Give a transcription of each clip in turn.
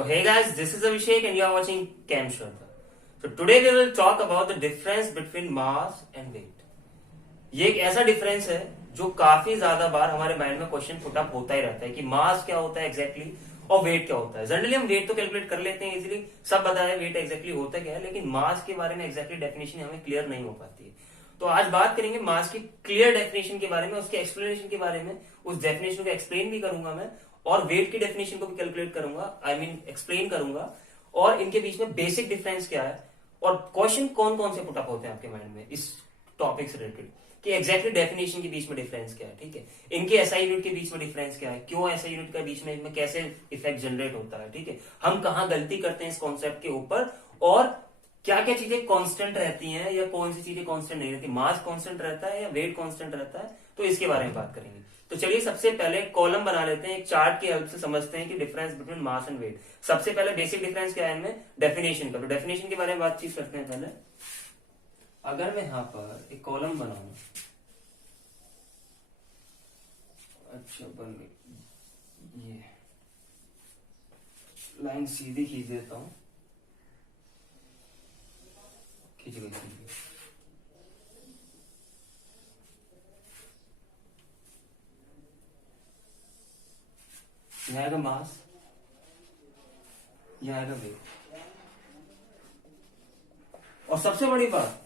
So hey guys, this is Abhishek and you are watching Cam Shraddha. So today we will talk about the difference between mass and weight. ये एक ऐसा difference है जो काफी ज्यादा बार हमारे mind में क्वेश्चन पुटअप होता ही रहता है कि मास क्या होता है एग्जैक्टली और वेट क्या होता है। जनरली हम वेट तो कैलकुलेट कर लेते हैं इजीली, सब पता है वेट एग्जैक्टली होता क्या है, लेकिन मास के बारे में एग्जैक्टली डेफिनेशन हमें क्लियर नहीं हो पाती है। तो आज बात करेंगे मास की क्लियर डेफिनेशन के बारे में, उसके एक्सप्लेनेशन के बारे में, उस डेफिनेशन को एक्सप्लेन भी करूंगा मैं और वेट की डेफिनेशन को भी कैलकुलेट करूंगा, एक्सप्लेन करूंगा और इनके बीच में बेसिक डिफरेंस क्या है और क्वेश्चन कौन कौन से पुटअप होते हैं आपके माइंड में इस टॉपिक से रिलेटेड कि एग्जैक्टली डेफिनेशन के बीच में डिफरेंस क्या है, ठीक है, इनके एसआई यूनिट के बीच में डिफरेंस क्या है, क्यों एसआई यूनिट के बीच में इनमें कैसे इफेक्ट जनरेट होता है, ठीक है, हम कहां गलती करते हैं इस कॉन्सेप्ट के ऊपर और क्या क्या चीजें कांस्टेंट रहती हैं या कौन सी चीजें कांस्टेंट नहीं रहती, मास कांस्टेंट रहता है या वेट कांस्टेंट रहता है, तो इसके बारे में बात करेंगे। तो चलिए सबसे पहले कॉलम बना लेते हैं, एक चार्ट की हेल्प से समझते हैं कि difference between mass and weight. सबसे पहले बेसिक डिफरेंस क्या है इनमें, डेफिनेशन का। तो डेफिनेशन के बारे में बातचीत करते हैं पहले। अगर मैं यहां पर एक कॉलम बनाऊं, अच्छा बन गई, ये लाइन सीधी खींच देता हूं, खींच गई सीधी। यहाँ आएगा मास, यहाँ आएगा वेट। और सबसे बड़ी बात,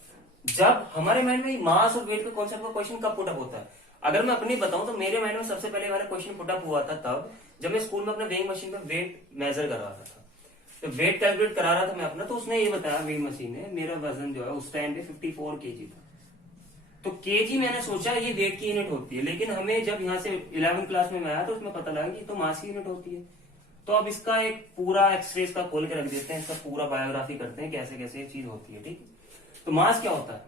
जब हमारे माइंड में मास और वेट का कॉन्सेप्ट का क्वेश्चन कब पुटअप होता है, अगर मैं अपनी बताऊं तो मेरे माइंड में सबसे पहले वाला क्वेश्चन पुटअप हुआ था तब जब मैं स्कूल में अपने वेइंग मशीन में वेट मेजर करा रहा था। तो वेट कैलकुलेट करा रहा था मैं अपना, तो उसने ये बताया वेइंग मशीन ने मेरा वजन जो है उस टाइम पे 54 केजी था। तो केजी मैंने सोचा ये वेट की यूनिट होती है, लेकिन हमें जब यहाँ से 11th क्लास में आया तो उसमें पता लगा कि तो मास की यूनिट होती है। तो अब इसका एक पूरा एक्सरे का खोल के रख देते हैं, इसका पूरा बायोग्राफी करते हैं कैसे कैसे ये चीज होती है, ठीक। तो मास क्या होता है,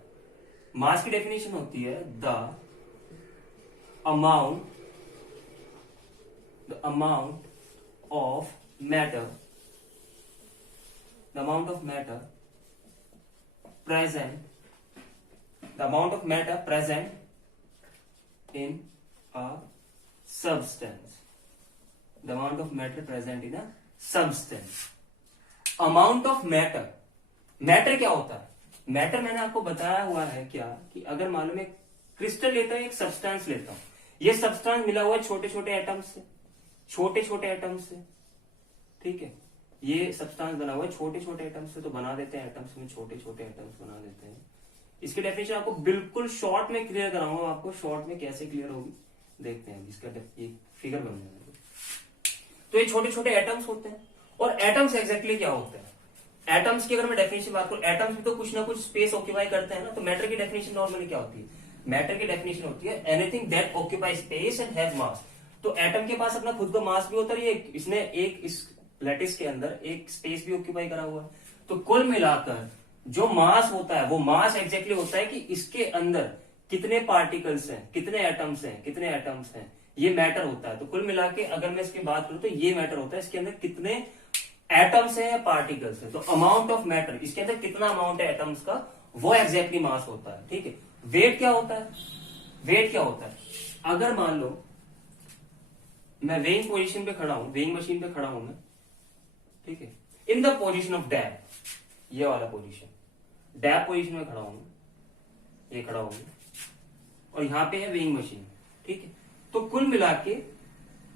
मास की डेफिनेशन होती है the amount of matter, the amount of matter present, the amount of matter present in a substance, the amount of matter present in a substance, amount of matter। Matter क्या होता है, मैटर मैंने आपको बताया हुआ है क्या कि अगर मालूम है क्रिस्टल लेता हूं, एक सब्सटेंस लेता हूं, ये सब्सटेंस मिला हुआ है छोटे छोटे एटम्स से, छोटे छोटे एटम्स से, ठीक है, ये सब्सटेंस बना हुआ है छोटे छोटे एटम्स से, तो बना देते हैं एटम्स में छोटे छोटे एटम्स बना देते हैं। इसकी डेफिनेशन आपको बिल्कुल शॉर्ट में क्लियर कराऊंगा, आपको शॉर्ट में कैसे क्लियर होगी देखते हैं। इसका एक फिगर बन जाएगा। तो ये छोटे छोटे एटम्स होते हैं और एटम्स एग्जैक्टली क्या होते हैं, एटम्स की अगर मैं डेफिनेशन बात करूं, एटम्स भी तो कुछ ना कुछ स्पेस ऑक्यूपाई करते हैं ना। तो मैटर की डेफिनेशन नॉर्मली क्या होती है, मैटर की डेफिनेशन होती है anything that occupy space and have मास। तो एटम के पास अपना खुद का मास भी होता है, इसने एक इस लैटिस के अंदर एक स्पेस भी ऑक्यूपाई करा हुआ है। तो कुल मिलाकर जो मास होता है वो मास एग्जैक्टली होता है कि इसके अंदर कितने पार्टिकल्स हैं, कितने एटम्स हैं, कितने एटम्स हैं, ये मैटर होता है। तो कुल मिला के अगर मैं इसकी बात करूं तो ये मैटर होता है, इसके अंदर कितने एटम्स हैं या पार्टिकल्स हैं। तो अमाउंट ऑफ मैटर, इसके अंदर कितना अमाउंट है एटम्स का, वो एग्जैक्टली मास होता है, ठीक है। वेट क्या होता है, वेट क्या होता है, अगर मान लो मैं वेइंग पोजिशन पे खड़ा हूं, वेइंग मशीन पे खड़ा हूं मैं, ठीक है, इन द पोजिशन ऑफ डैप, ये वाला पोजीशन, डैप पोजीशन में खड़ा हूं, ये खड़ा हूं और यहां पे है वेइंग मशीन, ठीक है। तो कुल मिला के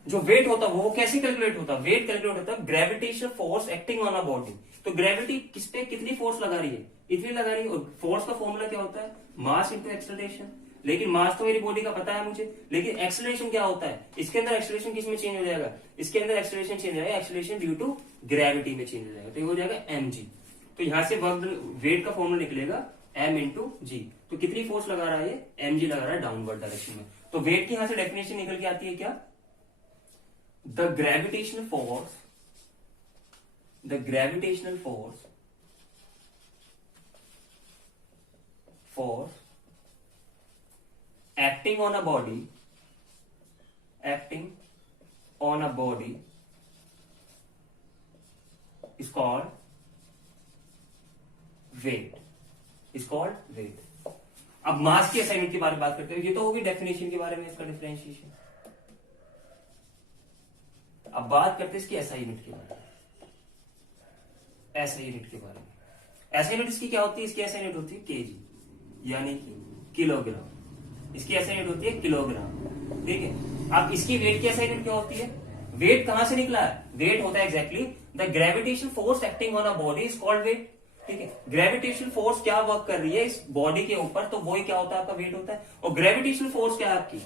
जो वेट होता है वो कैसे कैलकुलेट होता है, वेट कैलकुलेट होता है gravitational force acting on a body. तो ग्रेविटी किस पे कितनी फोर्स लगा रही है, इतनी लगा रही है। और फोर्स का फॉर्मूला क्या होता है, मास इंटू एक्सेलरेशन। लेकिन मास तो मेरी बॉडी का पता है मुझे, लेकिन एक्सेलरेशन क्या होता है, इसके अंदर एक्सेलरेशन किस में चेंज हो जाएगा, इसके अंदर एक्सेलरेशन चेंज हो जाएगा, एक्सेलरेशन ड्यू टू ग्रेविटी में चेंज हो जाएगा। तो ये हो जाएगा mg। तो यहां से वेट का फॉर्मूला निकलेगा m इंटू जी। तो कितनी फोर्स लगा रहा है ये, mg लगा रहा है डाउनवर्ड डायरेक्शन में। तो वेट की यहां से डेफिनेशन निकल के आती है क्या, the gravitational force, the gravitational force acting on a body, acting on a body is called weight, is called weight। अब मास की असाइनमेंट के बारे में बात करते हैं, ये तो होगी डेफिनेशन के बारे में, इसका डिफरेंशिएशन। अब बात करते हैं इसकी असाइनमेंट के बारे में। ऐसा यूनिट के बारे में। ऐसा यूनिट इसकी क्या होती है? इसकी ऐसा यूनिट होती है केजी, यानी कि किलोग्राम। इसकी ऐसा यूनिट होती है किलोग्राम, ठीक है। अब इसकी वेट की ऐसा यूनिट क्या होती है? वेट कहां से निकला है? वेट होता है exactly the gravitational force acting on a body is called weight, ठीक है। ग्रेविटेशनल फोर्स क्या वर्क कर रही है इस बॉडी के ऊपर, तो वही क्या होता है? आपका वेट होता है। और ग्रेविटेशनल फोर्स क्या है आपकी?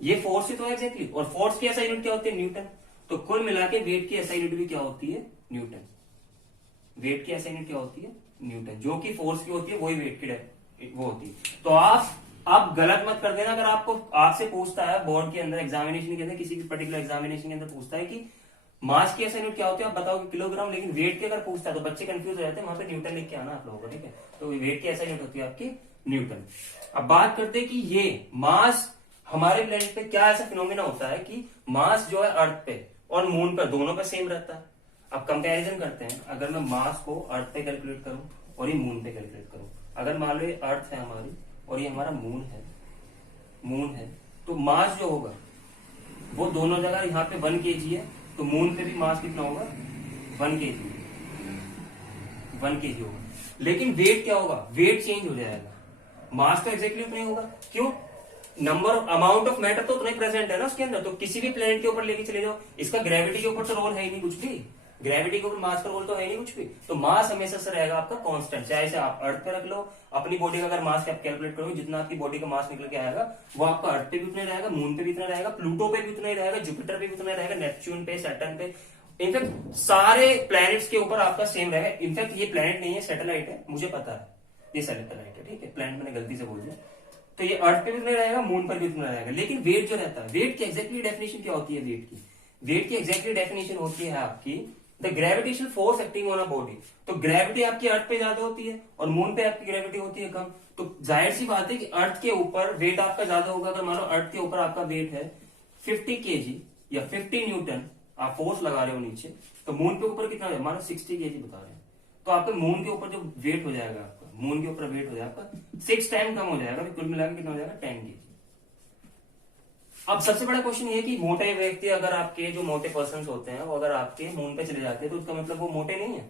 ये फोर्स ही तो है एग्जैक्टली। और फोर्स की ऐसा यूनिट क्या होती है? न्यूटन। तो कुल मिला के वेट की ऐसा यूनिट भी क्या होती है? न्यूटन। वेट की ऐसा यूनिट क्या होती है? न्यूटन। जो कि फोर्स की होती है वही वेट की वो होती है। तो आप गलत मत कर देना। अगर आपको आपसे पूछता है बोर्ड के अंदर, एग्जामिनेशन के अंदर, किसी भी पर्टिकुलर एग्जामिनेशन के अंदर पूछता है कि मास की ऐसा यूनिट क्या होती है, आप बताओगे किलोग्राम, लेकिन वेट की अगर पूछता है तो बच्चे कंफ्यूज हो जाते हैं, वहां पे न्यूटन लिख के आना आप लोगों को, ठीक है। तो वेट की ऐसा यूनिट होती है आपकी न्यूटन। अब बात करते हैं कि ये मास हमारे प्लेनेट पे क्या ऐसा फिनोमिना होता है कि मास जो है अर्थ पे और मून पे दोनों पे सेम रहता है। अब कंपैरिजन करते हैं, अगर मैं मास को अर्थ पे कैलकुलेट करूं और ये मून पे कैलकुलेट करूं, अगर मान लो ये अर्थ है हमारी और ये हमारा मून है, तो मास जो होगा वो दोनों जगह, यहाँ पे 1 kg है तो मून पे भी मास कितना होगा? 1 kg, 1 kg होगा। लेकिन वेट क्या होगा? वेट चेंज हो जाएगा, मास तो एग्जैक्टली उतना ही होगा। क्यों? नंबर अमाउंट ऑफ मैटर तो उतना ही प्रेजेंट है ना उसके अंदर। तो किसी भी प्लेनेट के ऊपर लेके चले जाओ, इसका ग्रेविटी के ऊपर तो रोल है ही नहीं कुछ भी, ग्रेविटी के ऊपर मास का रोल तो है ही नहीं कुछ भी। तो मास हमेशा से रहेगा आपका कांस्टेंट, चाहे से आप अर्थ पे रख लो। अपनी बॉडी का अगर मास आप कैलकुलेट करोगे, जितना आपकी बॉडी का मास निकल के आएगा वो आपका अर्थ पे भी उतना रहेगा, मून पे भी उतना रहेगा, प्लूटो पे भी उतना ही रहेगा, जुपिटर पे भी उतना रहेगा, नेपच्यून पे, सैटर्न पे, इनफैक्ट सारे प्लैनेट्स के ऊपर आपका सेम रहेगा। इनफैक्ट ये प्लैनेट नहीं है, सैटेलाइट है, मुझे पता है ये सैटेलाइट है, ठीक है। प्लैनेट मैंने गलती से बोल दिया। तो ये अर्थ पे भी उतना रहेगा, मून पर भी उतना रहेगा। लेकिन वेट जो रहता है, वेट की एग्जैक्टली डेफिनेशन क्या होती है? वेट की एग्जैक्टली डेफिनेशन होती है आपकी the gravitational force acting on a body. तो ग्रेविटी आपकी अर्थ पे ज्यादा होती है और मून पे आपकी ग्रेविटी होती है कम। तो जाहिर सी बात है कि अर्थ के ऊपर वेट आपका ज्यादा होगा। अगर मान लो अर्थ के ऊपर आपका वेट है 50 kg या 50 न्यूटन, आप फोर्स लगा रहे हो नीचे, तो मून के ऊपर कितना है? मान लो 60 kg बता रहे हैं, तो आपके मून के ऊपर जो वेट हो जाएगा आपका, मून के ऊपर वेट हो जाएगा आपका 6 टाइम कम हो जाएगा। कुल मिलाकर कितना हो जाएगा? 10 kg। अब सबसे बड़ा क्वेश्चन ये कि मोटे व्यक्ति, अगर आपके जो मोटे पर्सन होते हैं वो अगर आपके मून पे चले जाते हैं तो उसका मतलब वो मोटे नहीं है।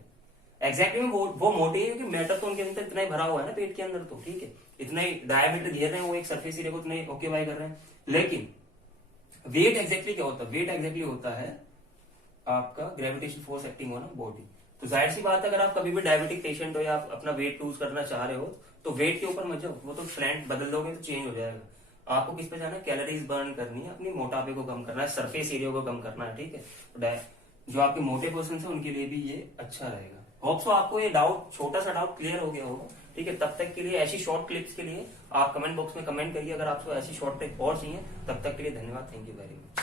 एग्जैक्टली में वो मोटे है कि मैटर तो उनके अंदर इतना ही भरा हुआ है ना पेट के अंदर, तो ठीक है, इतना ही डायमीटर घेर रहे हैं वो एक सरफेस एरिया को, इतना ही ऑक्यूपाई कर रहे हैं। लेकिन वेट एग्जैक्टली क्या होता है? वेट एग्जैक्टली होता है आपका gravitation force acting on body. तो जाहिर सी बात है, अगर आप कभी भी डायबिटिक पेशेंट हो या आप अपना वेट लूज करना चाह रहे हो तो वेट के ऊपर मत जाओ, वो तो प्लांट बदल दोगे तो चेंज हो जाएगा। आपको किस पे जाना है? कैलोरीज बर्न करनी है, अपनी मोटापे को कम करना है, सरफेस एरिया को कम करना है, ठीक है। तो जो आपके मोटे पर्सन है उनके लिए भी ये अच्छा रहेगा। होप सो आपको ये डाउट, छोटा सा डाउट क्लियर हो गया होगा, ठीक है। तब तक के लिए ऐसी शॉर्ट क्लिप्स के लिए आप कमेंट बॉक्स में कमेंट करिए। अगर आपको ऐसी शॉर्ट क्लिप और चाहिए, तब तक के लिए धन्यवाद, थैंक यू वेरी मच।